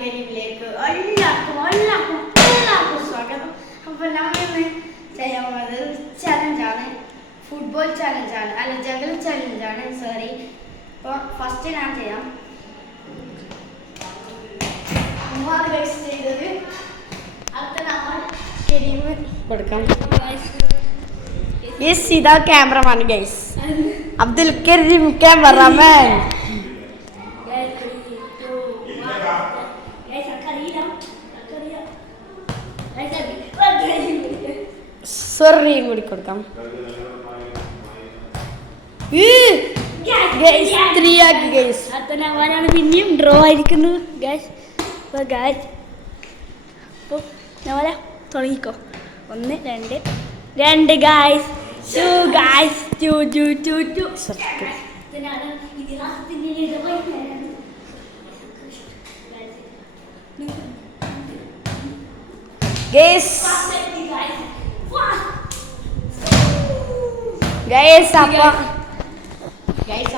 കരിമിലേക്ക് എല്ലാവർക്കും സ്വാഗതം. അപ്പോൾ നമ്മളിന്ന് ചെയ്യാൻ പോകുന്നത് ചലഞ്ചാണ്, ഫുട്ബോൾ ചലഞ്ചാണ്, അല്ല ജഗൽ ചലഞ്ചാണ്. സോറി. അപ്പോൾ ഫസ്റ്റ് ഞാൻ ചെയ്യാം. ചെയ്തത് അടുത്ത നമ്മൾ കരിമ് കൊടുക്കാം. ഇതാ cameraman guys, Abdul Karim cameraman. സോറിയും കൂടി കൊടുക്കാം. പിന്നെയും ഡ്രോ ആയിരിക്കുന്നു ഗൈസ്. അപ്പോൾ തുടങ്ങിക്കോ. 1 2 ഗൈസ്, 2 ഗൈസ്, 2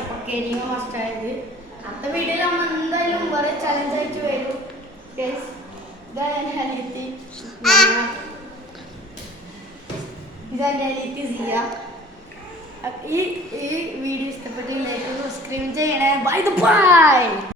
അപ്പോൾ കരിമ മസ്റ്റായത്. അടുത്ത വീഡിയോയിൽ നമ്മൾ എന്തായാലും വേറെ ചലഞ്ച് ആയിട്ട് വരും ഗൈസ്. ഇതെൻ്റെ അനിയത്തി സിയ. ഈ വീഡിയോ ഇഷ്ടപ്പെട്ടെങ്കിൽ ലൈക്ക് സബ്സ്ക്രൈബ് ചെയ്യണേ. ബൈ.